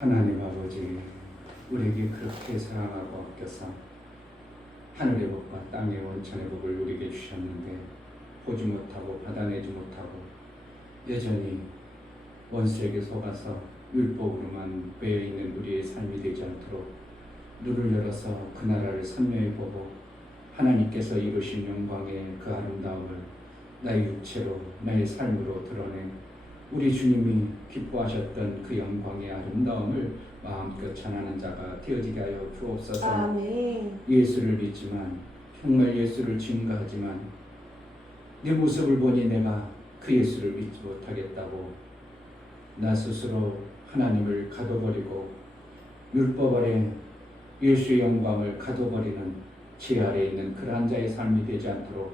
하나님 아버지, 우리에게 그렇게 사랑하고 아껴서 하늘의 복과 땅의 원천의 복을 우리에게 주셨는데 보지 못하고 받아내지 못하고 여전히 원수에게 속아서 율법으로만 배어있는 우리의 삶이 되지 않도록 눈을 열어서 그 나라를 선명히 보고 하나님께서 이루신 영광의 그 아름다움을 나의 육체로 나의 삶으로 드러낸 우리 주님이 기뻐하셨던 그 영광의 아름다움을 마음껏 전하는 자가 되어지게 하여 주옵소서. 아멘. 예수를 믿지만 정말 예수를 증거하지만 내 모습을 보니 내가 그 예수를 믿지 못하겠다고 나 스스로 하나님을 가둬버리고 율법 아래 예수의 영광을 가둬버리는 제 아래에 있는 그러한 자의 삶이 되지 않도록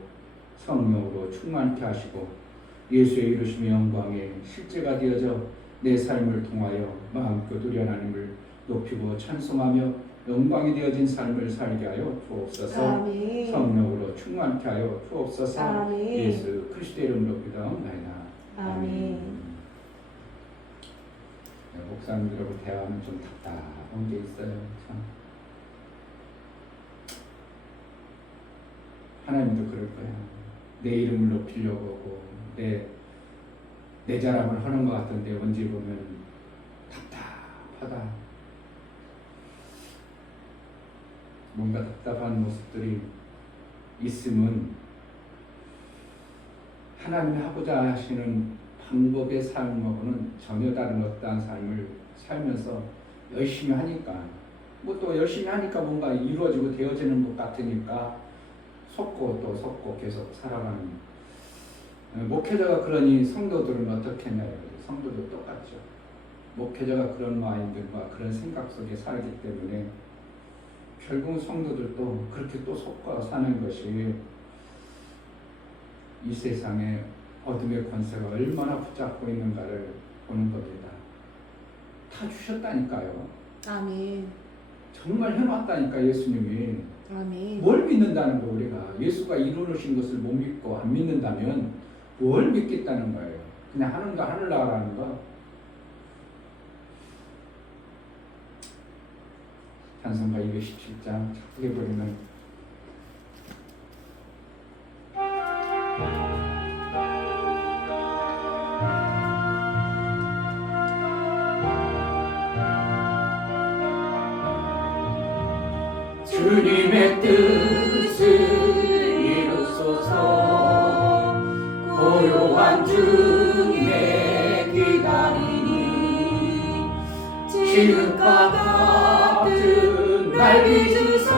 성령으로 충만케 하시고 예수의 이루심의 영광에 실제가 되어져 내 삶을 통하여 마음껏 우리 하나님을 높이고 찬송하며 영광이 되어진 삶을 살게 하여 주옵소서. 아멘. 성령으로 충만케 하여 주옵소서. 아멘. 예수 그리스도의 이름으로 기도하옵나이다. 아멘. 목사님들하고 대화하면 좀 답답한 게 있어요. 참. 하나님도 그럴 거야. 내 이름을 높이려고 하고 내 자랑을 하는 것 같은데 언제 보면 답답하다. 뭔가 답답한 모습들이 있으면 하나님이 하고자 하시는 방법의 삶하고는 전혀 다른 어떠한 삶을 살면서 열심히 하니까 뭐 또 열심히 하니까 뭔가 이루어지고 되어지는 것 같으니까 속고 또 속고 계속 살아가는 목회자가 그러니 성도들은 어떻게 했냐요? 성도도 똑같죠. 목회자가 그런 마인드와 그런 생각 속에 살기 때문에 결국 성도들도 그렇게 또 속고 사는 것이 이 세상에 어둠의 권세가 얼마나 붙잡고 있는가를 보는 겁니다. 다 주셨다니까요. 아멘. 정말 해놨다니까 예수님이. 아멘. 뭘 믿는다는 거 우리가 예수가 이루신 것을 못 믿고 안 믿는다면 뭘 믿겠다는 거예요. 그냥 하는 거 하늘나라 하는 거. 찬송가 217장 작게 버리면 주님의 뜻을 이루소서. 고요한 중에 기다리니 지금과 같은 날 빚으소.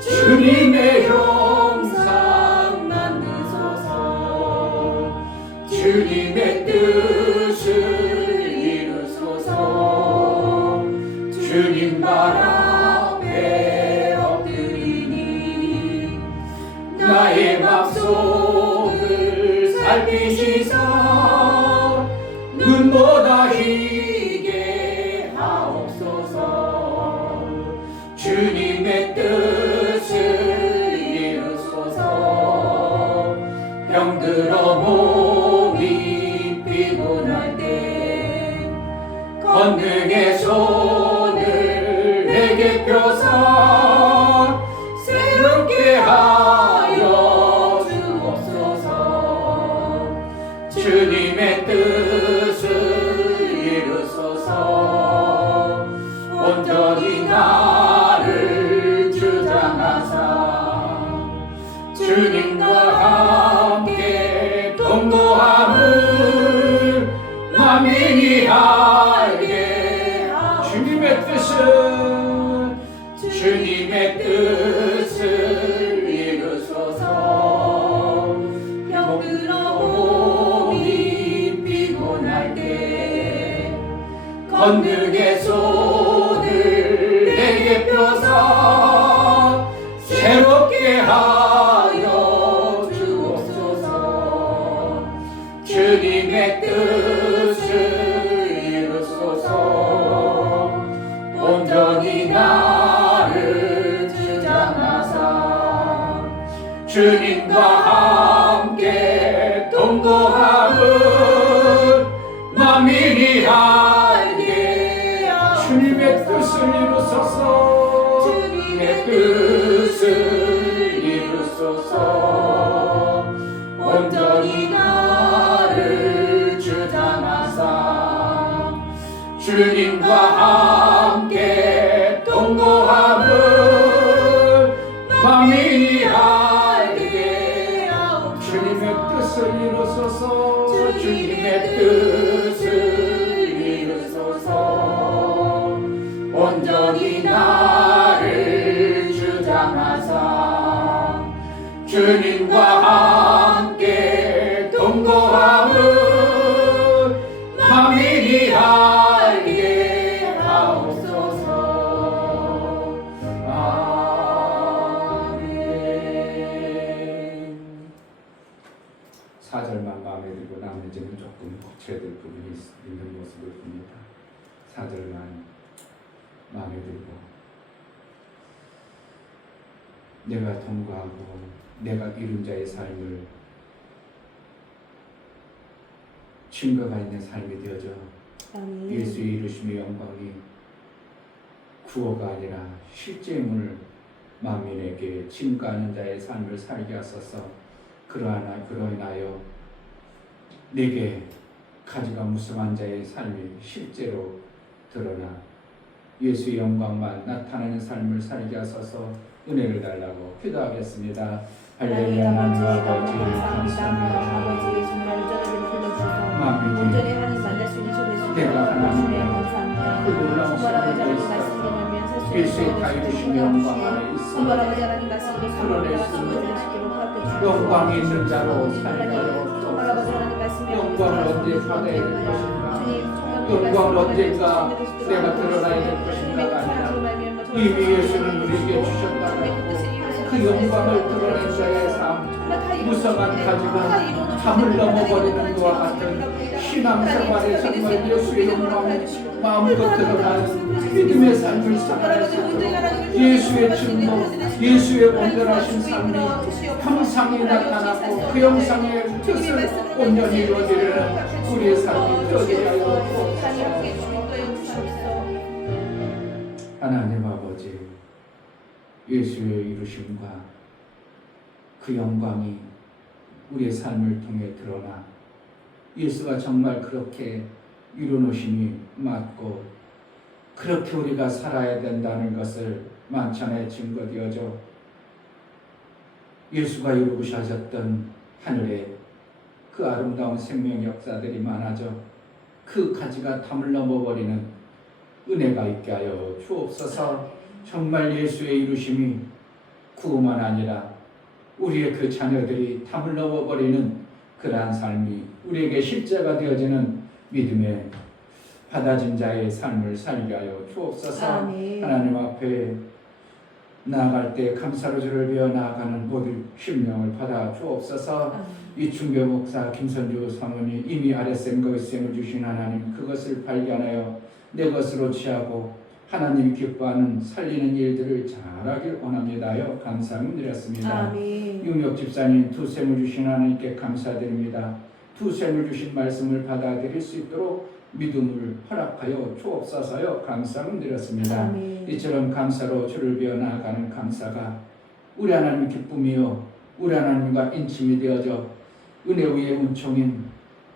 주님의 형상 만드소서. 주님의 뜻을 이루소서. 주님 발 앞에 엎드리니 나의 맘속을 살피시사 눈보다 희게 하옵소서. 주님의 뜻을 이루소서. 병들어 몸이 피곤할 때 권능의 손을 내게 펴사 새롭게 하여 주옵소서. 주님의 뜻을 이루소서. 온전히 나를 주장하사 주님과 함께 동거함을 만민이 알게 주님의 뜻을 주님의 뜻을 이루소서. 병들어 몸이 피곤할 때 권능의 손을 내게 펴사 새롭게 하여 주옵소서. 주님의 뜻을 이루소서. 온전히 나를 주장하사 주님과 함께 동거함은 만민이 알게 이루소서 주님의 뜻을 이루소서 온전히 나를 주장하사 주님과 함께 동거함을 만민이 알게 하옵소서 주님의 뜻을 이루소서 주님의 뜻을 이루소서 온전히 나를 주장하사 주님과 함께 동거함을 만민이 알게 하옵소서 아멘. 4절만 마음에 들고 나머지는 조금 고쳐야 될 부분이 있는 모습을 봅니다. 4절만 마음에 들고 내가 통과하고 내가 이룬 자의 삶을 증거가 있는 삶이 되어져 아멘. 예수의 이루심의 영광이 구호가 아니라 실제의 문을 만민에게 증거하는 자의 삶을 살게 하소서. 그로 인하여 내게 가지가 무성한 자의 삶이 실제로 드러나 예수의 영광만 나타나는 삶을 살게 하소서. 은혜를 달라고 기도하겠습니다. 할렐루야. 하나님 아버지 감사합니다. 아버지 예수님 온전하게 불러주셔서 만민이 온전히 하나님 만날 수 있는 주님의 내가 하나님의 감사합니다. 그 놀라운 정말 아버지 하나님 선물을 말씀 들으면 살수 예수의 있는 다이루심의 영광 안에 정말 있어 아버지 하나님 말씀으로 드러낼 수 있는 영광이 있는 자로 살도록 정말 아버지 하나님 말씀에 영광을 언제 받아야 될 것인가 영광을 언젠가 내가 드러나야 될 것인가가 아니라 이미 예수는 우리에게 주셨다고 그 영광을 드러낸 자의 삶 무성한 가지가 담을 넘어버리는 것과 같은 신앙생활에 정말 예수의 영광이 마음껏 드러나는 믿음의 삶을 살아갈 수 있도록 예수의 증거 예수의 온전하신 삶이 형상이 나타나고 그 형상의 뜻을 온전히 이루어지려는 우리의 삶이 되어지게 하여 하나님 아버지 예수의 이루심과 그 영광이 우리의 삶을 통해 드러나 예수가 정말 그렇게 이루노심이 맞고 그렇게 우리가 살아야 된다는 것을 만찬에 증거되어져 예수가 이루셨던 하늘에 그 아름다운 생명 역사들이 많아져 그 가지가 담을 넘어버리는 은혜가 있게 하여 주옵소서. 정말 예수의 이루심이 구호만 아니라 우리의 그 자녀들이 담을 넘어버리는 그러한 삶이 우리에게 실제가 되어지는 믿음의 받아진 자의 삶을 살게 하여 주옵소서. 아멘. 하나님 앞에 나아갈 때 감사로 주를 배워 나아가는 모든 심령을 받아 주옵소서. 이충교 목사 김선주 사모님 이미 RSM 거기sem을 주신 하나님 그것을 발견하여 내 것으로 취하고 하나님이 기뻐하는 살리는 일들을 잘하길 원합니다요. 감사드렸습니다. 윤혁 집사님 두 셈을 주신 하나님께 감사드립니다. 두 셈을 주신 말씀을 받아들일 수 있도록 믿음을 허락하여 주옵소서요. 감사드렸습니다. 이처럼 감사로 주를 배워 나아가는 감사가 우리 하나님의 기쁨이요 우리 하나님과 인침이 되어져 은혜 위의 은총인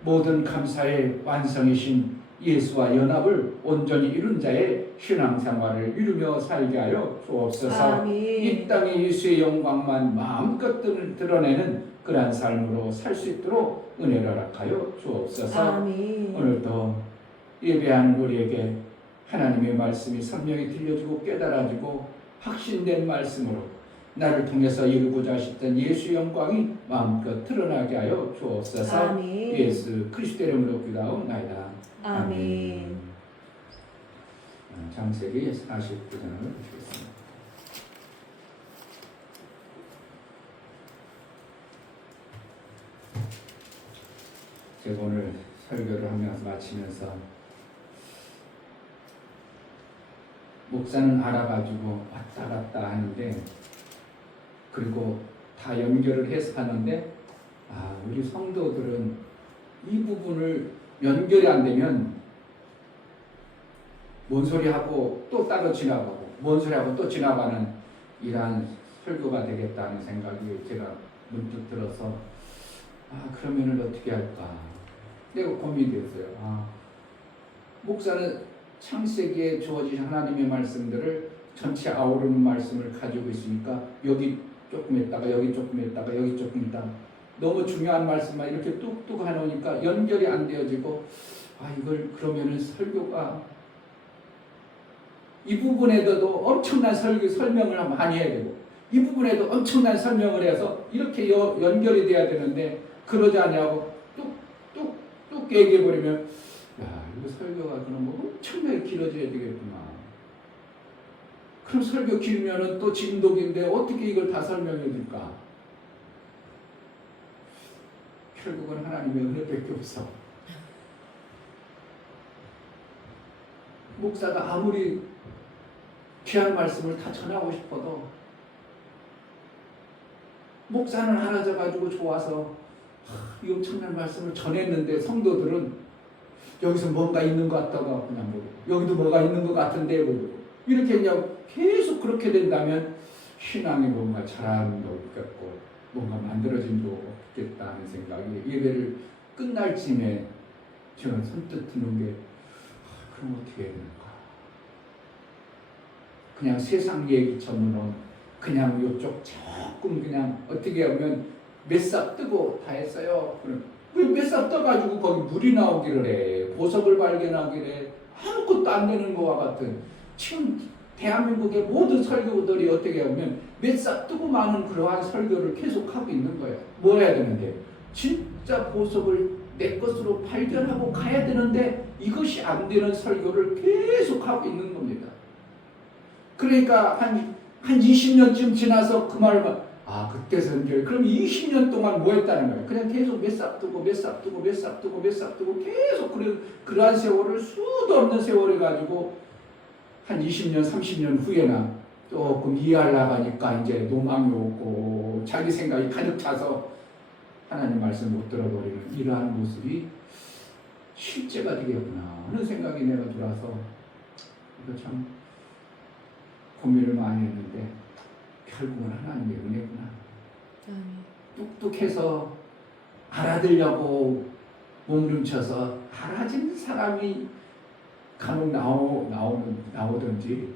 모든 감사의 완성이신 예수와 연합을 온전히 이룬 자의 신앙생활을 이루며 살게 하여 주옵소서. 이 땅에 예수의 영광만 마음껏 드러내는 그러한 삶으로 살 수 있도록 은혜를 허락하여 주옵소서. 오늘도 예배하는 우리에게 하나님의 말씀이 선명히 들려주고 깨달아지고 확신된 말씀으로 나를 통해서 이루고자 하셨던 예수의 영광이 마음껏 드러나게 하여 주옵소서. 예수 그리스도 이름으로 기도하옵나이다. 아멘. 창세기 49장을 보시겠습니다. 제가 오늘 설교를 하면서 마치면서 목사는 알아가지고 왔다 갔다 하는데 그리고 다 연결을 해서 하는데 우리 성도들은 이 부분을 연결이 안 되면 뭔 소리 하고 또 따로 지나가고 뭔 소리하고 또 지나가는 이러한 설교가 되겠다는 생각이 제가 문득 들어서 그러면은 어떻게 할까 내가 고민이 됐어요. 목사는 창세기에 주어진 하나님의 말씀들을 전체 아우르는 말씀을 가지고 있으니까 여기 조금 했다가 여기 조금 했다가 여기 조금 했다가 너무 중요한 말씀만 이렇게 뚝뚝 해놓으니까 연결이 안 되어지고 이걸 그러면은 설교가 이 부분에도 엄청난 설명을 많이 해야 되고 이 부분에도 엄청난 설명을 해서 이렇게 연결이 돼야 되는데 그러지 않냐고 뚝뚝 얘기해버리면 이거 설교가 그럼 엄청나게 길어져야 되겠구나. 그럼 설교 길면은 또 진독인데 어떻게 이걸 다 설명해 줄까? 결국은 하나님의 은혜밖에 없어. 목사가 아무리 귀한 말씀을 다 전하고 싶어도 목사는 알아져 가지고 좋아서 이 엄청난 말씀을 전했는데 성도들은 여기서 뭔가 있는 것 같다가 그냥 모르고 여기도 뭐가 있는 것 같은데 모르고 이렇게 그냥 계속 그렇게 된다면 신앙이 뭔가 자라는 도 없겠고 뭔가 만들어진 도 없겠다는 생각이 예배를 끝날 쯤에 제가 선뜻 드는 게 그럼 어떻게 해야 되는가. 그냥 세상 얘기처럼 그냥 요쪽 조금 그냥 어떻게 하면 몇 삽 뜨고 다 했어요. 왜 몇 삽 떠가지고 거기 물이 나오기를 해. 보석을 발견하기를 해. 아무것도 안 되는 것과 같은 지금 대한민국의 모든 설교들이 어떻게 하면 몇 삽 뜨고 많은 그러한 설교를 계속하고 있는 거예요. 뭐 해야 되는데 진짜 보석을 내 것으로 발견하고 가야 되는데 이것이 안 되는 설교를 계속하고 있는 겁니다. 그러니까 한 20년쯤 지나서 그 말만 그때 선교회 그럼 20년 동안 뭐 했다는 거예요? 그냥 계속 몇 삽 뜨고 몇 삽 뜨고 몇 삽 뜨고 몇 삽 뜨고 계속 그러한 세월을 수도 없는 세월을 가지고 한 20년 30년 후에나 조금 이해하려고 하니까 이제 노망이 오고 자기 생각이 가득 차서 하나님 말씀 못 들어버리는 이러한 모습이 실제가 되겠구나 하는 생각이 내가 들어서 이거 참 고민을 많이 했는데 결국은 하나님의 은혜구나. 뚝뚝해서 알아들려고 몸부림쳐서 알아진 사람이 간혹 나오든지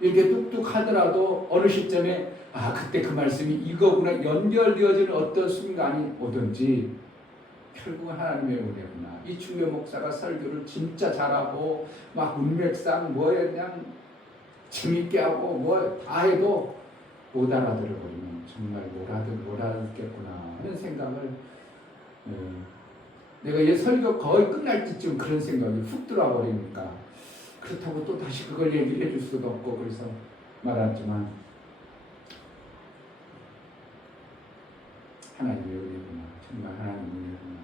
이렇게 뚝뚝하더라도 어느 시점에 그때 그 말씀이 이거구나 연결되어지는 어떤 순간이 오든지 결국은 하나님의 은혜구나. 이 중요 목사가 설교를 진짜 잘하고 막 문맥상 그냥 재밌게 하고 뭐 다 해도 못 알아들어버리면 정말 못 알아듣겠구나 하는 생각을 내가 이 설교 거의 끝날 때쯤 그런 생각이 훅 들어와버리니까 그렇다고 또 다시 그걸 얘기를 해줄 수도 없고 그래서 말하지만 하나님의 은혜구나. 정말 하나님의 은혜구나.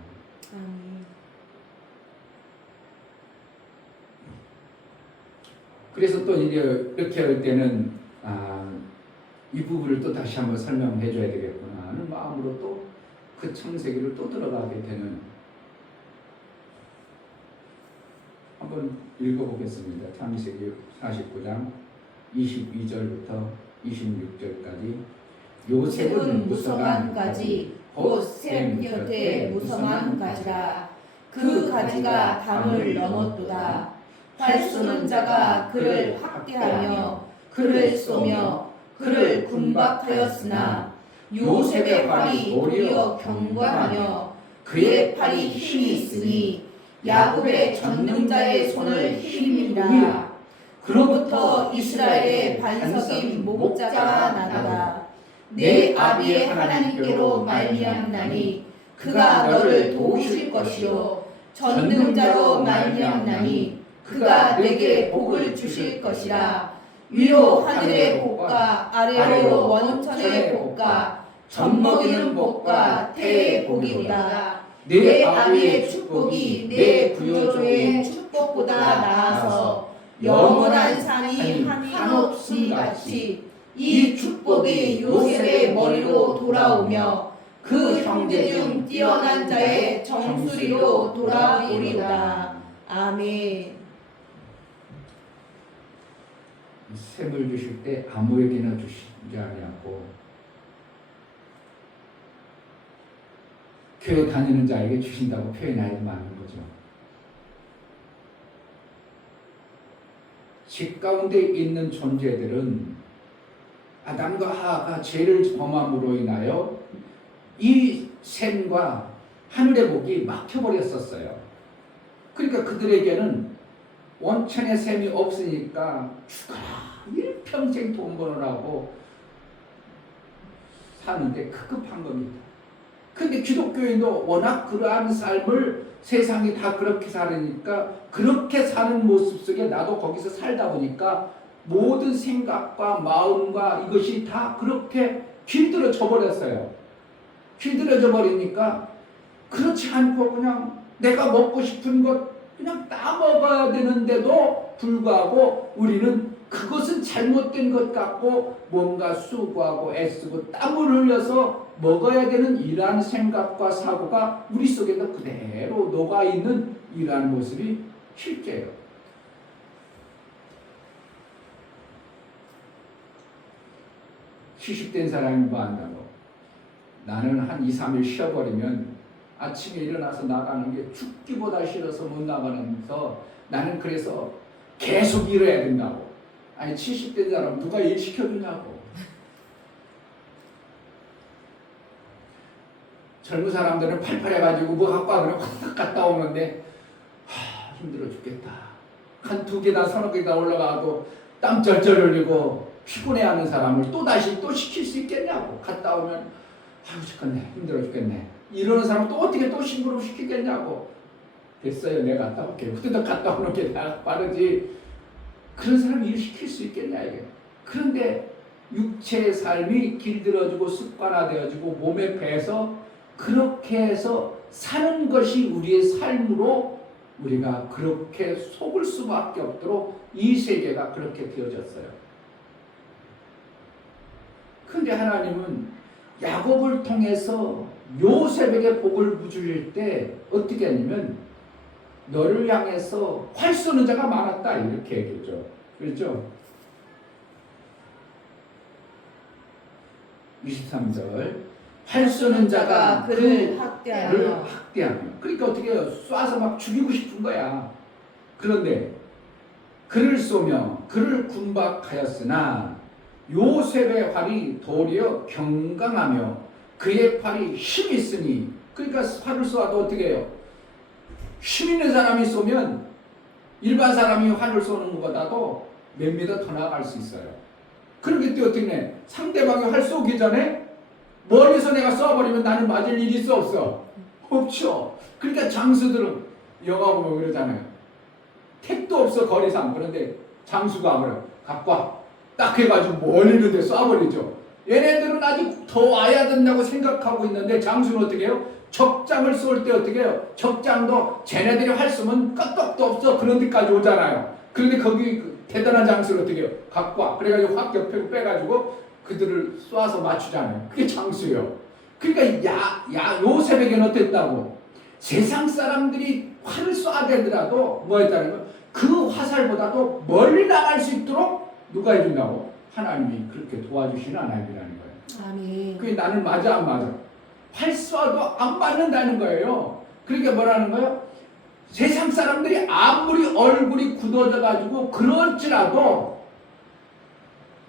그래서 또 이제 이렇게 할 때는 이 부분을 또 다시 한번 설명해 줘야 되겠구나 하는 마음으로 또 그 창세기를 또 들어가게 되는 한번 읽어보겠습니다. 창세기 49장 22절부터 26절까지 요셉은 무성한 가지 곧 셈 곁에 무성한 가지라. 그 가지가 담을 넘었도다. 활 쏘는 자가 그를 학대하며 그를 쏘며 그를 군박하였으나 요셉의 팔이 도리어 견고하며 그의 팔이 힘이 있으니 야곱의 전능자의 손을 힘이라. 그로부터 이스라엘의 반석인 목자가 나더라. 내 아비의 하나님께로 말미암나니 그가 너를 도우실 것이요 전능자로 말미암나니 그가 내게 복을 주실 것이라. 위로 하늘의 복과 아래로 원천의 복과 젖먹이는 복과 태의 복이로다. 내 아비의 축복이 내 구조조의 축복보다 나아서 영원한 산이 한없음 같이 이 축복이 요셉의 머리로 돌아오며 그 형제 중 뛰어난 자의 정수리로 돌아오리로다. 아멘. 샘을 주실 때 아무에게나 주시지 않냐고. 교회 다니는 자에게 주신다고 표현해야 맞는 거죠. 집 가운데 있는 존재들은 아담과 하와가 죄를 범함으로 인하여 이 샘과 하늘의 복이 막혀버렸었어요. 그러니까 그들에게는 원천의 샘이 없으니까 죽어라 일평생 돈 벌으라고 사는데 급급한 겁니다. 근데 기독교인도 워낙 그러한 삶을 세상이 다 그렇게 살으니까 그렇게 사는 모습 속에 나도 거기서 살다 보니까 모든 생각과 마음과 이것이 다 그렇게 길들여져 버렸어요. 길들여져 버리니까 그렇지 않고 그냥 내가 먹고 싶은 것 그냥 다 먹어야 되는데도 불구하고 우리는 그것은 잘못된 것 같고 뭔가 수고하고 애쓰고 땀을 흘려서 먹어야 되는 이러한 생각과 사고가 우리 속에도 그대로 녹아있는 이러한 모습이 실제예요. 휴식된 사람이 뭐 한다고. 나는 한 2, 3일 쉬어버리면 아침에 일어나서 나가는 게 죽기보다 싫어서 못 나가면서 나는 그래서 계속 일해야 된다고. 아니 70대 사람 누가 일 시켜주냐고. 젊은 사람들은 팔팔해가지고 뭐 갖고 와그래 확 갔다 오는데 힘들어 죽겠다. 한 2개다 3개다 올라가고 땀 쩔쩔 흘리고 피곤해하는 사람을 또다시 또 시킬 수 있겠냐고. 갔다 오면 아유 죽겠네 힘들어 죽겠네 이러는 사람 또 어떻게 또 심부름 시키겠냐고. 됐어요 내가 갔다 올게요. 그때도 갔다 오는 게 다 빠르지. 그런 사람이 일 시킬 수 있겠냐 이게. 그런데 육체의 삶이 길들어지고 습관화되어지고 몸에 배서 그렇게 해서 사는 것이 우리의 삶으로 우리가 그렇게 속을 수밖에 없도록 이 세계가 그렇게 되어졌어요. 그런데 하나님은 야곱을 통해서 요셉에게 복을 주실 때 어떻게 하냐면 너를 향해서 활 쏘는 자가 많았다 이렇게 얘기했죠. 그렇죠? 23절 활 쏘는 자가 그를 학대하며 그러니까 어떻게 해요? 쏴서 막 죽이고 싶은 거야. 그런데 그를 쏘며 그를 군박하였으나 요셉의 활이 도리어 경강하며 그의 팔이 힘 있으니. 그러니까 활을 쏘아도 어떻게 해요? 힘 있는 사람이 쏘면 일반 사람이 활을 쏘는 것보다도 몇 미터 더 나갈 수 있어요. 그렇기 때문에 어떻게 해? 상대방이 활 쏘기 전에 멀리서 내가 쏴버리면 나는 맞을 일이 있어 없어? 없죠. 그러니까 장수들은 영화 보면 그러잖아요. 택도 없어 거리상. 그런데 장수가 그래 갖고 와. 딱 해가지고 멀리 있는데 쏴버리죠. 얘네들은 아직 더 와야 된다고 생각하고 있는데 장수는 어떻게 해요? 적장을 쏠 때 어떻게 해요? 적장도 쟤네들이 활 쏘면 끄떡도 없어 그런 데까지 오잖아요. 그런데 거기 대단한 장수를 어떻게 해요? 갖고 와. 그래가지고 확 옆에 빼가지고 그들을 쏴서 맞추잖아요. 그게 장수예요. 그러니까 요셉에게는 어땠다고? 세상 사람들이 활을 쏴대더라도 뭐 했다는 거예요? 그 화살보다도 멀리 나갈 수 있도록 누가 해준다고? 하나님이 그렇게 도와주시는 하나님이라는 거예요. 아멘. 그게 나는 맞아 안 맞아? 활 쏴도 안 맞는다는 거예요. 그러니까 뭐라는 거예요? 세상 사람들이 아무리 얼굴이 굳어져 가지고 그럴지라도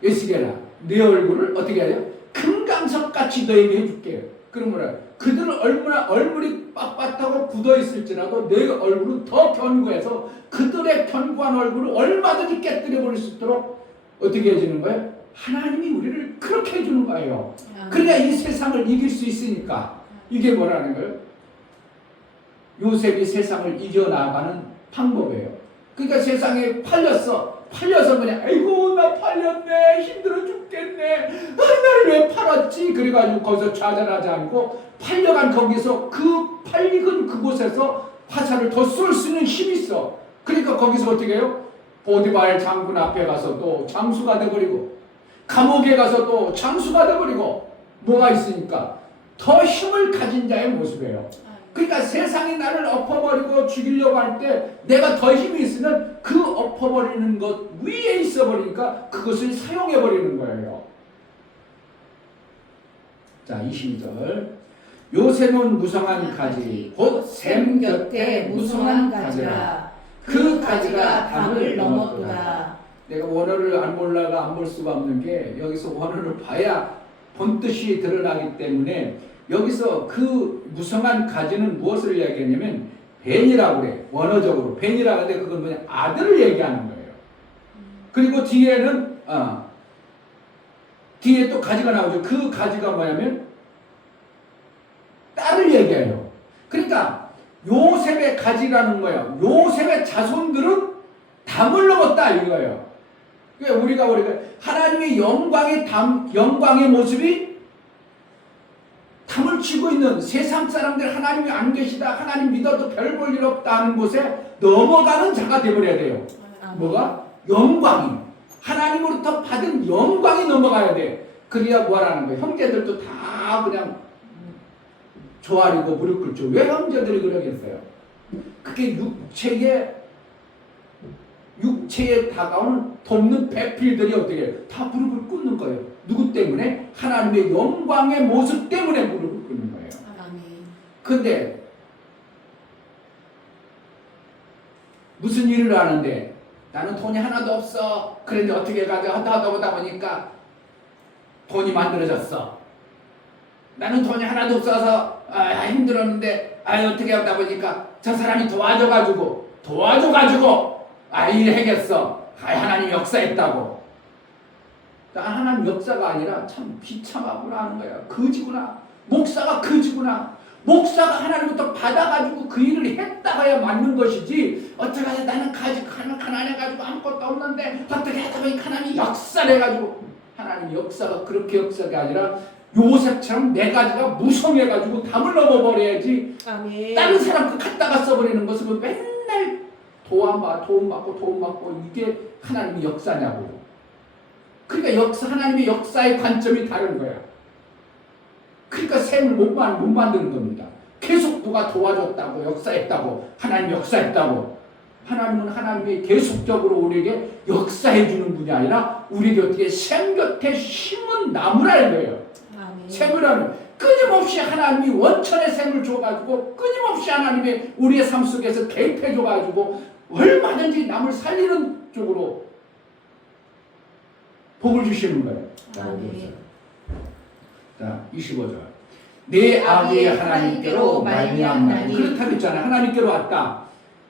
예수께라 내 얼굴을 어떻게 해야 돼요? 금강석같이 너에게 해줄게요. 그럼 뭐라? 그들은 얼마나 얼굴이 빳빳하고 굳어 있을지라도 내 얼굴은 더 견고해서 그들의 견고한 얼굴을 얼마든지 깨뜨려 버릴 수 있도록 어떻게 해주는 거예요? 하나님이 우리를 그렇게 해주는 거예요. 그러니까 이 세상을 이길 수 있으니까. 이게 뭐라는 거예요? 요셉이 세상을 이겨나가는 방법이에요. 그러니까 세상에 팔려서 그냥 아이고 나 팔렸네 힘들어 죽겠네 나를 왜 팔았지 그래가지고 거기서 좌절하지 않고 팔려간 거기서 그 팔리건 그곳에서 화살을 더 쏠 수 있는 힘이 있어. 그러니까 거기서 어떻게 해요? 보디발 장군 앞에 가서 또 장수가 돼버리고 감옥에 가서 또 장수가 돼버리고 뭐가 있으니까 더 힘을 가진 자의 모습이에요. 그러니까 세상이 나를 엎어버리고 죽이려고 할 때 내가 더 힘이 있으면 그 엎어버리는 것 위에 있어버리니까 그것을 사용해버리는 거예요. 자, 22절. 요셉은 무성한 가지 곧 샘 곁에 무성한 가지라. 그 가지가 담을 넘었도다. 내가 원어를 안 몰라가 안 볼 수가 없는 게 여기서 원어를 봐야 본뜻이 드러나기 때문에 여기서 그 무성한 가지는 무엇을 이야기하냐면 벤이라고 그래. 원어적으로 벤이라고 하는데 그건 뭐냐, 아들을 얘기하는 거예요. 그리고 뒤에는 뒤에 또 가지가 나오죠. 그 가지가 뭐냐면 딸을 얘기해요. 그러니까 요셉의 가지라는 거예요. 요셉의 자손들은 담을 넘었다 이거예요. 그러니까 우리가 하나님의 영광의 모습이 담을 치고 있는 세상 사람들 하나님이 안 계시다, 하나님 믿어도 별 볼 일 없다 하는 곳에 넘어가는 자가 되어버려야 돼요. 뭐가? 영광이. 하나님으로부터 받은 영광이 넘어가야 돼. 그래야 뭐하라는 거예요. 형제들도 다 그냥 조아리고 무릎 꿇죠. 왜 형제들이 그러겠어요? 그게 육체에 다가오는 돕는 배필들이 어떻게 해요? 다 무릎을 꿇는 거예요. 누구 때문에? 하나님의 영광의 모습 때문에 무릎을 꿇는 거예요. 근데 무슨 일을 하는데 나는 돈이 하나도 없어. 그런데 어떻게 하다 보니까 돈이 만들어졌어. 나는 돈이 하나도 없어서 힘들었는데 어떻게 하다 보니까 저 사람이 도와줘가지고 일해겠어. 하나님 역사했다고. 하나님 역사가 아니라 참 비참하구나 하는 거야. 거지구나. 목사가 거지구나. 목사가 하나님부터 받아가지고 그 일을 했다가 해야 맞는 것이지, 어떻게 하다 나는 가난해가지고 아무것도 없는데 어떻게 하다 보니 하나님이 역사를 해가지고, 하나님 역사가 그렇게 역사가 아니라 요셉처럼 네 가지가 무성해가지고 담을 넘어버려야지. 아멘. 다른 사람 그 갖다가 써버리는 것은 맨날 도움 받고 이게 하나님의 역사냐고. 그러니까 하나님의 역사의 관점이 다른 거야. 그러니까 샘을 못 만드는 겁니다. 계속 누가 도와줬다고, 역사했다고, 하나님 역사했다고. 하나님은 하나님이 계속적으로 우리에게 역사해주는 분이 아니라 우리에게 어떻게 샘 곁에 심은 나무라는 거예요. 샘을 하는, 끊임없이 하나님이 원천의 샘을 줘가지고 끊임없이 하나님이 우리의 삶 속에서 개입해줘가지고 얼마든지 남을 살리는 쪽으로 복을 주시는 거예요. 자, 25절. 내 아비의 하나님께로 말미암나니. 그렇다 그랬잖아요. 하나님께로 왔다.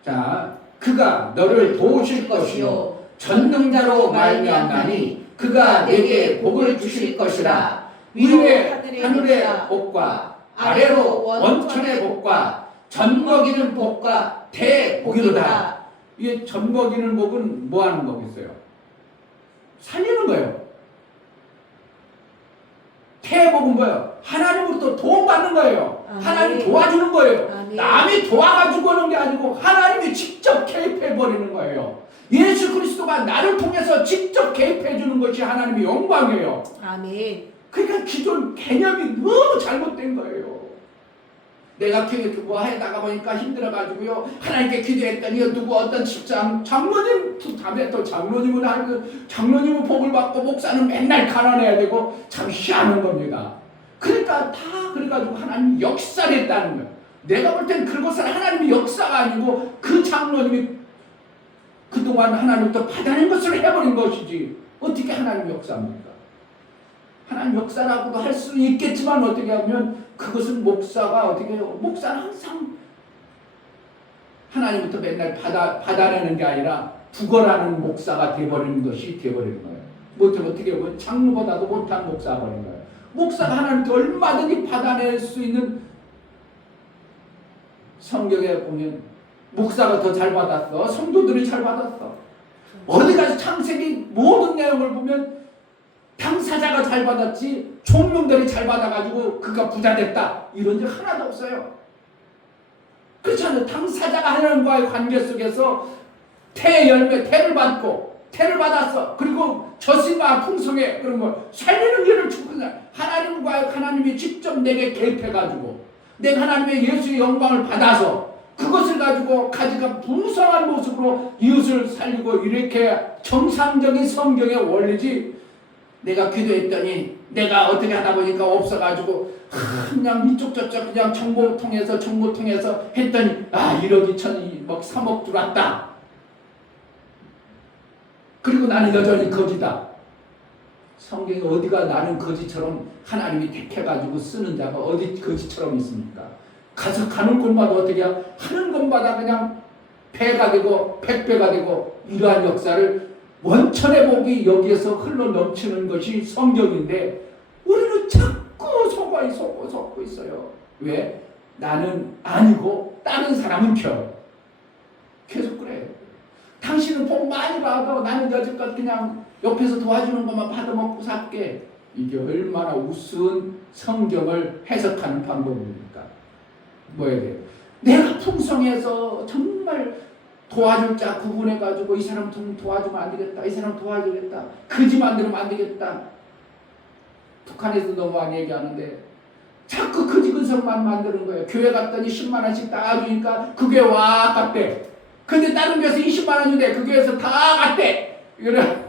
자, 그가 너를 도우실 것이요 전능자로 말미암나니 그가 내게 복을 주실 것이라. 위에 하늘의 복과 아래로 원천의 복과 젖먹이는 복과 대복이로다. 이 젖먹이는 복은 뭐 하는 거겠어요? 살리는 거예요. 태복은 뭐예요? 하나님으로부터 도움받는 거예요. 하나님이 도와주는 거예요. 남이 도와가지고 오는 게 아니고 하나님이 직접 개입해버리는 거예요. 예수 그리스도가 나를 통해서 직접 개입해주는 것이 하나님의 영광이에요. 아멘. 그러니까 기존 개념이 너무 잘못된 거예요. 내가 뭐 해다가 보니까 힘들어가지고요, 하나님께 기도했더니 어떤 직장 장로님 다음에 또 장로님은 복을 받고 목사는 맨날 가난해야 되고 참 희한한 겁니다. 그러니까 다 그래가지고 하나님 역사를 했다는 거예요. 내가 볼 땐 그것은 하나님의 역사가 아니고 그 장로님이 그동안 하나님부터 받아낸 것을 해버린 것이지 어떻게 하나님 역사입니까? 하나님 역사라고도 할 수는 있겠지만 어떻게 하면 그것은 목사가 어떻게 해요? 목사는 항상 하나님부터 맨날 받아내는 게 아니라 부걸하는 목사가 되어버리는 것이 되어버리는 거예요. 어떻게 보면 장로보다도 못한 목사가 버린 거예요. 목사가 하나님께 얼마든지 받아낼 수 있는, 성경에 보면 목사가 더 잘 받았어. 성도들이 잘 받았어. 어디 가서 창세기 모든 내용을 보면 당사자가 잘 받았지 종놈들이 잘 받아가지고 그가 부자 됐다 이런 적 하나도 없어요. 그렇잖아요. 당사자가 하나님과의 관계 속에서 태를 받았어. 그리고 저신과 풍성해. 그런 거 살리는 일을 주고 하나님이 직접 내게 개입해가지고 내가 하나님의 예수의 영광을 받아서 그것을 가지고 가지가 풍성한 모습으로 이웃을 살리고 이렇게 정상적인 성경의 원리지. 내가 기도했더니 내가 어떻게 하다 보니까 없어가지고 그냥 이쪽 저쪽 그냥 정보 통해서 했더니 1억 2천이 막 3억 들어왔다. 그리고 나는 여전히 거지다. 성경에 어디가 나는 거지처럼 하나님이 택해가지고 쓰는 자가 어디 거지처럼 있습니까? 가서 가는 곳마다 어떻게 하는 곳마다 그냥 배가 되고 백배가 되고 이러한 역사를 원천의 복이 여기에서 흘러 넘치는 것이 성경인데 우리는 자꾸 속고 있어요. 왜? 나는 아니고 다른 사람은 계속 그래. 당신은 복 많이 받아. 나는 여지껏 그냥 옆에서 도와주는 것만 받아먹고 살게. 이게 얼마나 우스운 성경을 해석하는 방법입니까? 뭐야 돼요? 내가 풍성해서 정말 도와줄 자 구분해가지고 이 사람 좀 도와주면 안 되겠다. 이 사람 도와주겠다. 거지 만들면 안 되겠다. 북한에서 너무 많이 얘기하는데 자꾸 거지 근성만 만드는 거예요. 교회 갔더니 10만 원씩 따주니까 그 교회 와 갔대. 근데 다른 교회에서 20만 원인데 그 교회에서 다 갔대. 이런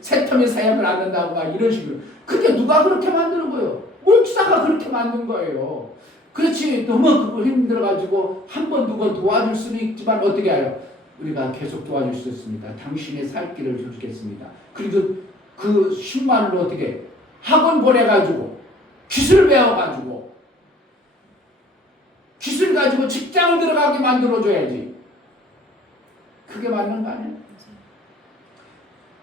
새터미 사역을 안 한다고 막 이런 식으로. 그게 누가 그렇게 만드는 거예요? 목사가 그렇게 만든 거예요. 그렇지. 너무 그거 힘들어가지고 한 번 두 번 도와줄 수는 있지만 어떻게 해요? 우리가 계속 도와줄 수 있습니다. 당신의 살 길을 주겠습니다. 그리고 그 10만 원을 어떻게 학원 보내가지고 기술 배워가지고 기술 가지고 직장을 들어가게 만들어줘야지. 그게 맞는 거 아니에요?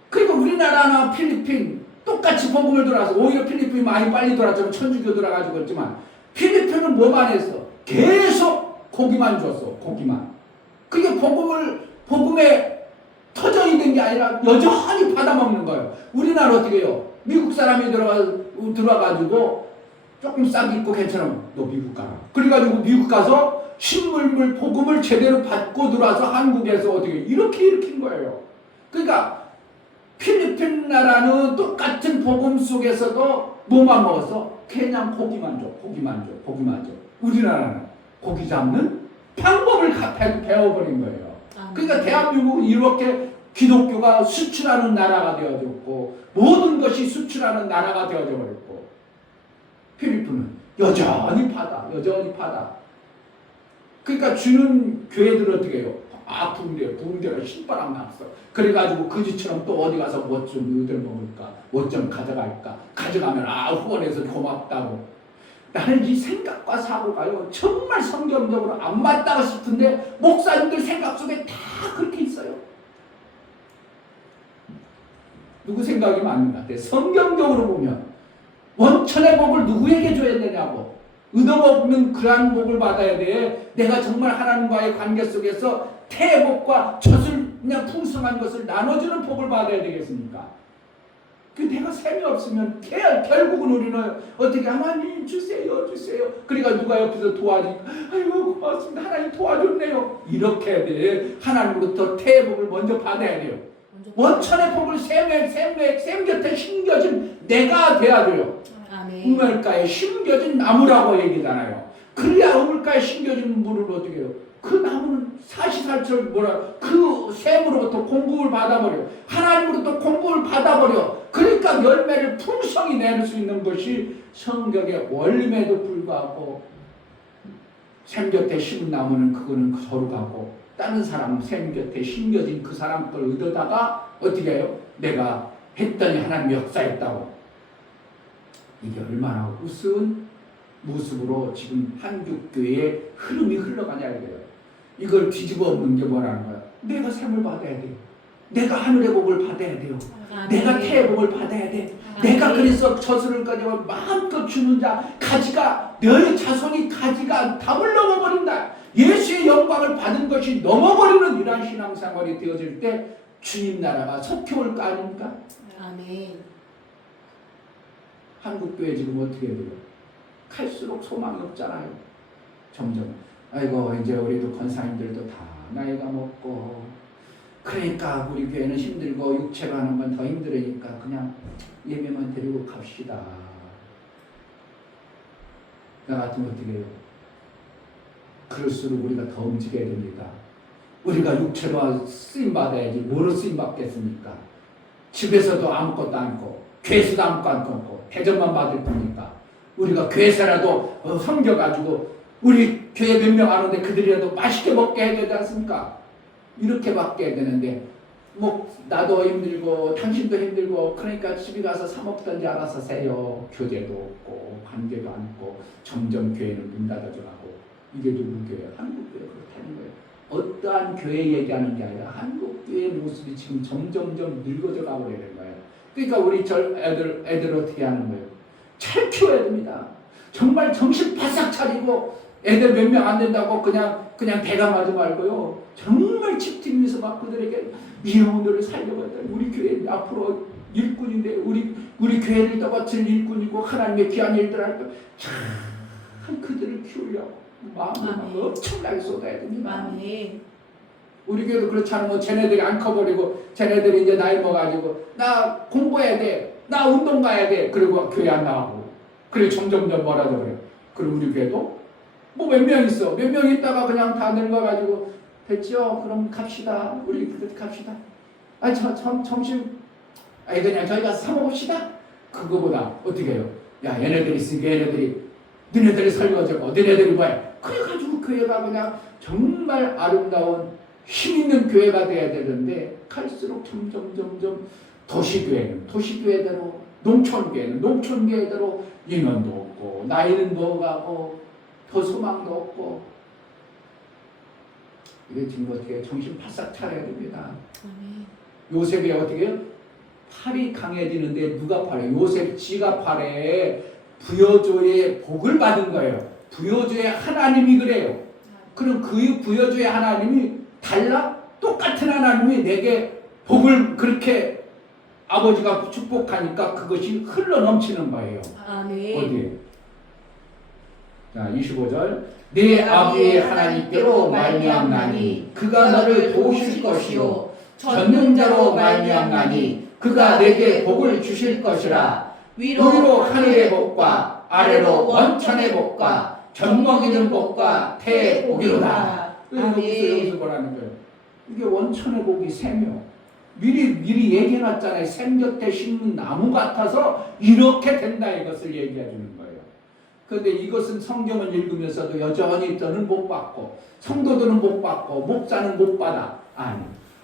그리고 우리나라나 필리핀 똑같이 복음을 들어와서 오히려 필리핀이 많이 빨리 돌았지만 천주교 들어가지고 했지만 필리핀은 뭐만 했어? 계속 고기만 줬어. 고기만. 그게 복음에 터져 있는 게 아니라 여전히 받아먹는 거예요. 우리나라 어떻게 해요? 미국 사람이 들어와가지고 조금 싹 입고 괜찮으면 너 미국 가라. 그래가지고 미국 가서 신물물 복음을 제대로 받고 들어와서 한국에서 어떻게 이렇게 일으킨 거예요. 그러니까 필리핀 나라는 똑같은 복음 속에서도 뭐만 먹었어? 그냥 고기만 줘. 우리나라는 고기 잡는 방법을 배워버린 거예요. 그러니까 대한민국은 이렇게 기독교가 수출하는 나라가 되어졌고 모든 것이 수출하는 나라가 되어져 버렸고 필리핀은 여전히 받아. 그러니까 주는 교회들은 어떻게 해요? 붕대가 신바람 났어. 그래가지고 그지처럼 또 어디 가서 뭐 좀 얻을 먹을까? 뭐 좀 가져갈까? 가져가면 후원해서 고맙다고. 나는 이 생각과 사고가요 정말 성경적으로 안 맞다고 싶은데 목사님들 생각 속에 다 그렇게 있어요. 누구 생각이 맞는 것 같아요? 성경적으로 보면 원천의 복을 누구에게 줘야 되냐고. 의도없는 그러한 복을 받아야 돼. 내가 정말 하나님과의 관계 속에서 태복과 젖을 그냥 풍성한 것을 나눠주는 복을 받아야 되겠습니까? 그 내가 셈이 없으면 결국은 우리는 어떻게 하나님 주세요. 그러니까 누가 옆에서 도와주니까 아이고 고맙습니다. 하나님 도와줬네요. 이렇게 해야 돼. 하나님으로부터 태복을 먼저 받아야 돼요. 원천의 복을 샘 곁에 심겨진 내가 돼야 돼요. 우물가에 심겨진 나무라고 얘기잖아요. 그래야 우물가에 심겨진 물을 어떻게 해요? 그 나무는 사시사철 그 샘으로부터 공급을 받아버려. 하나님으로부터 공급을 받아버려. 그러니까 열매를 풍성히 낼 수 있는 것이 성경의 원림에도 불구하고 샘 곁에 심은 나무는 그거는 서로 가고 다른 사람 샘 곁에 심겨진 그 사람 걸 얻어다가 어떻게 해요? 내가 했더니 하나님이 역사했다고. 이게 얼마나 우스운 모습으로 지금 한국교회의 흐름이 흘러가냐 이거예요. 이걸 뒤집어 엎는 게 뭐라는 거야? 내가 샘을 받아야 돼요. 내가 하늘의 복을 받아야 돼요. 내가 태의 복을 받아야 돼. 내가 그래서 젖을 가지고 마음껏 주는 자 가지가 너희 자손이 가지가 답을 넘어버린다. 예수의 영광을 받은 것이 넘어버리는 이러한 신앙생활이 되어질 때 주님 나라가 속해올 거 아닙니까? 아멘. 한국교회 지금 어떻게 돼요? 갈수록 소망이 없잖아요. 점점 아이고 이제 우리도 권사님들도 다 나이가 먹고 그러니까 우리 교회는 힘들고 육체로 하는 건 더 힘들으니까 그냥 예배만 드리고 갑시다. 나 같으면 어떻게 해요? 그럴수록 우리가 더 움직여야 됩니다. 우리가 육체로 쓰임 받아야지 뭐로 쓰임 받겠습니까? 집에서도 아무것도 않고 교회에서도 아무것도 없고 대접만 받을 뿐이니까 우리가 교회에서라도 섬겨가지고 우리 교회 몇 명 안 오는데 그들이라도 맛있게 먹게 해야 되지 않습니까? 이렇게 받게 해야 되는데 뭐 나도 힘들고 당신도 힘들고 그러니까 집에 가서 사 먹던지 알아서 세요. 교제도 없고 관계도 않고 점점 교회는 문 닫아져가고 이게 누구 교회야? 한국 교회 그렇다는 거예요. 어떠한 교회 얘기하는 게 아니라 한국 교회의 모습이 지금 점점점 늙어져 가고 있는 거예요. 그러니까 우리 애들 어떻게 하는 거예요? 잘 키워야 됩니다. 정말 정신 바싹 차리고 애들 몇 명 안 된다고 그냥 대감하지 말고요. 정말 집팀에서 막 그들에게 미혼들을 살려봐야 돼. 우리 교회 앞으로 일꾼인데 우리 교회를 떠받칠 일꾼이고 하나님의 귀한 일들 할 거. 참 그들을 키우려고 마음을 엄청나게 쏟아야 됩니다. 아멘. 우리 교회도 그렇지 않으면 쟤네들이 안 커버리고 쟤네들이 이제 나이 먹어가지고 나 공부해야 돼. 나 운동 가야 돼. 그리고 교회 안 나가고 그리고 점점점 멀어져 그래. 그리고 우리 교회도 뭐 몇 명 있어. 몇 명 있다가 그냥 다 늙어가지고 됐죠? 그럼 갑시다. 우리 그때 갑시다. 점심 그냥 저희 가서 사 먹읍시다. 그거보다 어떻게 해요? 야 얘네들이 있으니까 너네들이 설거지고 너네들이 뭐해? 그래가지고 교회가 그냥 정말 아름다운 힘 있는 교회가 돼야 되는데 갈수록 점점 도시교회는 도시교회대로 농촌교회는 농촌교회대로 인원도 없고 나이는 먹어가고 더 소망도 없고 이게 지금 어떻게 해요? 정신 바싹 차려야 됩니다. 아멘. 요셉이 어떻게 해요? 팔이 강해지는데 누가 팔아요? 요셉 지가 팔에 부여조의 복을 받은 거예요. 부여조의 하나님이 그래요. 그럼 그 부여조의 하나님이 달라? 똑같은 하나님이 내게 복을 그렇게 아버지가 축복하니까 그것이 흘러 넘치는 거예요. 아멘. 어디에? 자 25절 내 아비의 하나님께로 말미암나니 그가 너를 도우실 것이요 전능자로 말미암나니 그가 내게 복을 주실 것이라. 위로 하늘의 복과 아래로 원천의 복과 젖먹이는 복과 태의 복이로다. 여기서 뭐라는 거예요? 이게 원천의 복이 샘이요. 미리 얘기해놨잖아요. 샘 곁에 심은 나무 같아서 이렇게 된다 이것을 얘기해 주는 거예요. 그런데 이것은 성경을 읽으면서도 여전히 저는 못 받고 성도들은 못 받고 목사는 못 받아. 아니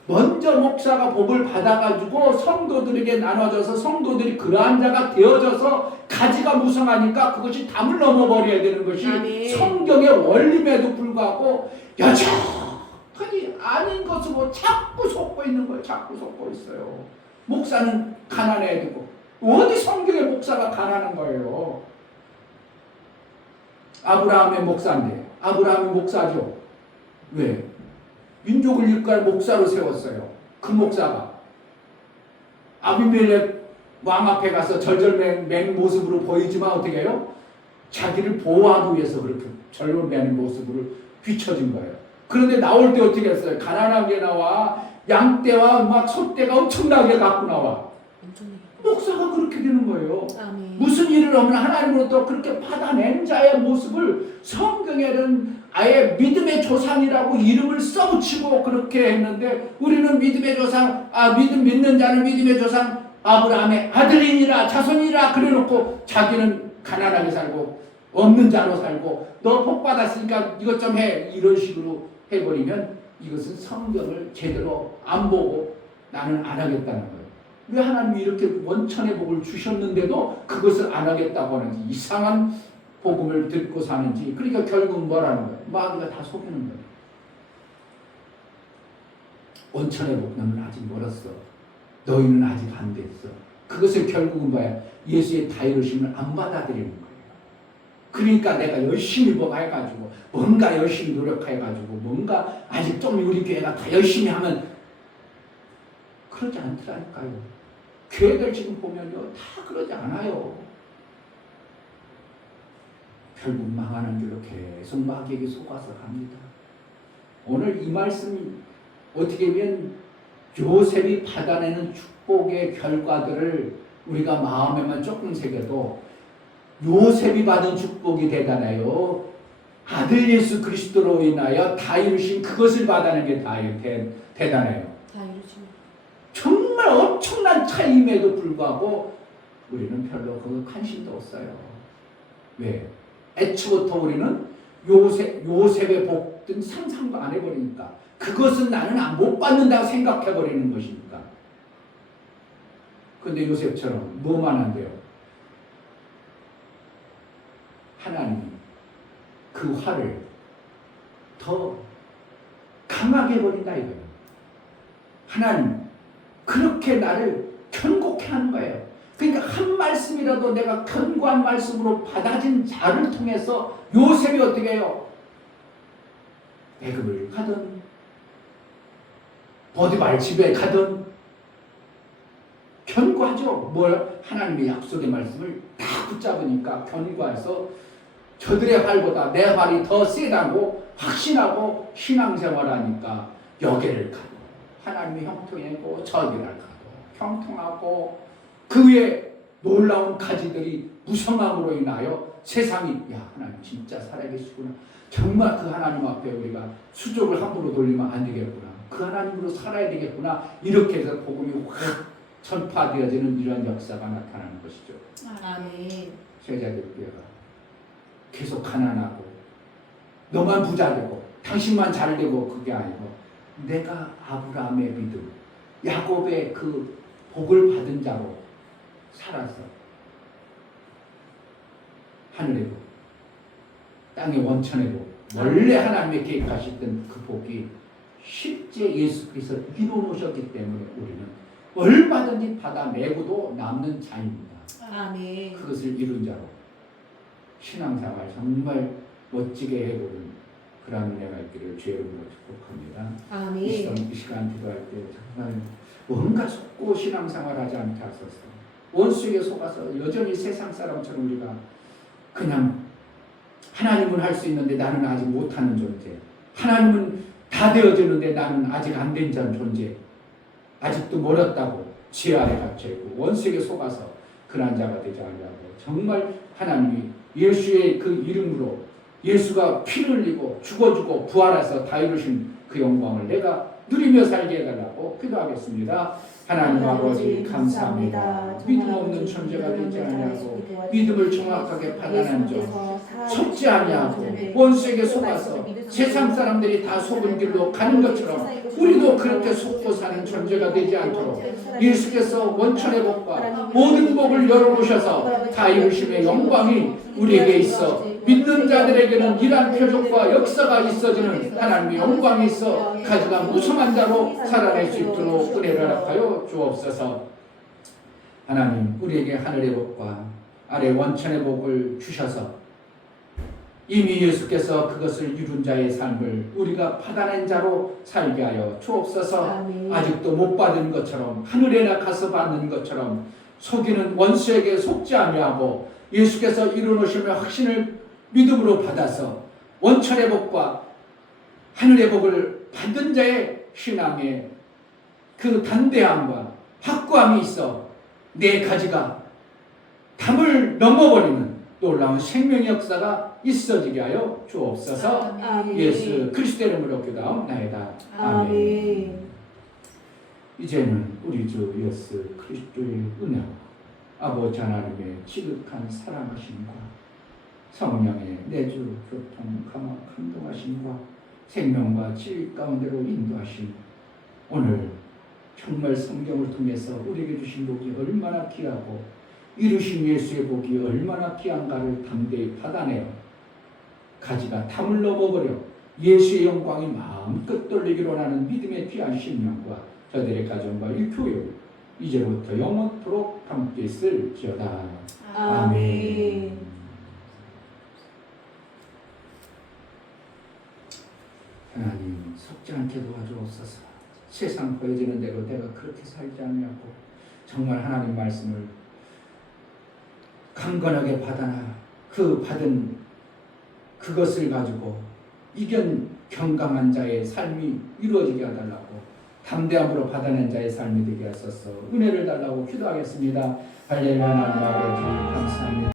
먼저 목사가 복을 받아가지고 성도들에게 나눠져서 성도들이 그러한 자가 되어져서 가지가 무성하니까 그것이 담을 넘어버려야 되는 것이 아멘. 성경의 원림에도 불구하고 여전히 아닌 것으로 자꾸 속고 있는 거예요. 자꾸 속고 있어요. 목사는 가난해야 되고 어디 성경의 목사가 가난한 거예요. 아브라함의 목사인데 아브라함이 목사죠. 왜? 민족을 이끌 목사로 세웠어요. 그 목사가 아비멜렉 왕 앞에 가서 절절맨 모습으로 보이지만 어떻게 해요? 자기를 보호하기 위해서 그렇게 절절맨 모습으로 비춰진 거예요. 그런데 나올 때 어떻게 했어요? 가난하게 나와 양떼와 막 소떼가 엄청나게 갖고 나와. 목사가 그렇게 되는 거예요. 아멘. 무슨 일을 하면 하나님으로부터 그렇게 받아낸 자의 모습을 성경에는 아예 믿음의 조상이라고 이름을 써붙이고 그렇게 했는데 우리는 믿음의 조상, 믿는 자는 믿음의 조상 아브라함의 아들이니라 자손이라 그래놓고 자기는 가난하게 살고 없는 자로 살고 너 복 받았으니까 이것 좀 해 이런 식으로 해버리면 이것은 성경을 제대로 안 보고 나는 안 하겠다는 거예요. 왜 하나님이 이렇게 원천의 복을 주셨는데도 그것을 안 하겠다고 하는지 이상한 복음을 듣고 사는지. 그러니까 결국은 뭐라는 거예요? 마귀가 다 속이는 거예요. 원천의 복 너는 아직 멀었어. 너희는 아직 안 됐어. 그것을 결국은 뭐야? 예수의 다이르심을 안 받아들이는 거예요. 그러니까 내가 열심히 뭐가 해가지고 뭔가 열심히 노력해가지고 뭔가 아직 좀 우리 교회가 다 열심히 하면 그러지 않더라니까요. 교회들 지금 보면요 다 그러지 않아요. 결국 망하는 길로 계속 마귀에게 속아서 갑니다. 오늘 이 말씀 어떻게 보면 요셉이 받아내는 축복의 결과들을 우리가 마음에만 조금 새겨도 요셉이 받은 축복이 대단해요. 아들 예수 그리스도로 인하여 다 이루신 그것을 받아낸 게 다 대단해요. 다 이루시고 정말 엄청난 차이임에도 불구하고 우리는 별로 그 관심도 없어요. 왜? 애초부터 우리는 요셉의 복든 상상도 안 해버리니까 그것은 나는 못 받는다고 생각해버리는 것이니까. 근데 요셉처럼 뭐만 한대요? 하나님이 그 화를 더 강하게 해버린다 이거예요. 하나님 그렇게 나를 견고케 하는 거예요. 그러니까 한 말씀이라도 내가 견고한 말씀으로 받아진 자를 통해서 요셉이 어떻게 해요? 배급을 가든 보디발 집에 가든 견고하죠. 뭐요? 하나님의 약속의 말씀을 다 붙잡으니까 견고해서 저들의 활보다 내 활이 더 세다고 확신하고 신앙생활하니까 여기를 가도 하나님의 형통이고 저기를 가도 형통하고 그 위에 놀라운 가지들이 무성함으로 인하여 세상이 야 하나님 진짜 살아계시구나. 정말 그 하나님 앞에 우리가 수족을 함부로 돌리면 안 되겠구나. 그 하나님으로 살아야 되겠구나. 이렇게 해서 복음이 확 전파되어지는 이런 역사가 나타나는 것이죠. 아멘. 제자들교회가 계속 가난하고 너만 부자되고 당신만 잘되고 그게 아니고 내가 아브라함의 믿음 야곱의 그 복을 받은 자로 살아서 하늘의 복 땅의 원천의 복 원래 하나님의 계획하셨던 그 복이 실제 예수께서 이루어놓으셨기 때문에 우리는 얼마든지 받아내고도 남는 자입니다. 아멘. 그것을 이룬 자로 신앙생활 정말 멋지게 해보는 그런 은혜가 있기를 주의 이름으로 축복합니다. 아멘. 이 시간 기도할 때 정말 뭔가 속고 신앙생활하지 않게 하소서. 원수에게 속아서 여전히 세상 사람처럼 우리가 그냥 하나님은 할 수 있는데 나는 아직 못하는 존재, 하나님은 다 되어지는데 나는 아직 안 된 존재, 아직도 멀었다고 지혜 아래 갇혀있고 원수에게 속아서 그런 자가 되지 않으려고 정말 하나님이 예수의 그 이름으로 예수가 피를 흘리고 죽어주고 부활해서 다 이루신 그 영광을 내가 누리며 살게 해달라고 기도하겠습니다. 하나님 아버지 감사합니다. 믿음 없는 존재가 되지 않냐고 믿음을 정확하게 받아낸 점 속지 않냐고 원수에게 속아서 세상 사람들이 다 속은 길로 가는 것처럼 우리도 그렇게 속고 사는 존재가 되지 않도록 예수께서 원천의 복과 모든 복을 열어놓으셔서 다 이루심의 영광이 우리에게 있어 믿는 자들에게는 이러한 표적과 역사가 있어지는 하나님의 영광이 있어 가지가 무성한 자로 살아낼 수 있도록 은혜를 허락하여 주옵소서. 하나님 우리에게 하늘의 복과 아래 원천의 복을 주셔서 이미 예수께서 그것을 이룬 자의 삶을 우리가 받아낸 자로 살게 하여 주옵소서. 아멘. 아직도 못 받은 것처럼 하늘에나 가서 받는 것처럼 속이는 원수에게 속지 아니하고 예수께서 이루어놓으시며 확신을 믿음으로 받아서 원천의 복과 하늘의 복을 받은 자의 신앙에 그 단대함과 확고함이 있어 네 가지가 담을 넘어버리는 놀라운 생명의 역사가 있어지게 하여 주옵소서. 아멘. 예수 그리스도의 이름으로 기도하옵나이다. 아멘. 이제는 우리 주 예수 그리스도의 은혜와 아버지 하나님의 지극한 사랑하심과 성령의 내주 교통 감화 감동하심과 생명과 지위 가운데로 인도하심 오늘 정말 성경을 통해서 우리에게 주신 복이 얼마나 귀하고 이루신 예수의 복이 얼마나 귀한가를 담대히 받아내어 가지가 담을 넘어버려 예수의 영광이 마음껏 돌리기로 하는 믿음의 귀한 심령과 저들의 가정과 이 교회 이제부터 영원토록 함께 있을지어다. 아멘. 하나님 속지 않게 도와주옵소서. 세상 보여지는 대로 내가 그렇게 살지 않냐고 정말 하나님 말씀을 강건하게 받아나 그 받은 그것을 가지고 이견 경감한 자의 삶이 이루어지게 해달라고 담대함으로 받아낸 자의 삶이 되게 하소서. 은혜를 달라고 기도하겠습니다. 할렐루야. 하나님 아버지 감사합니다.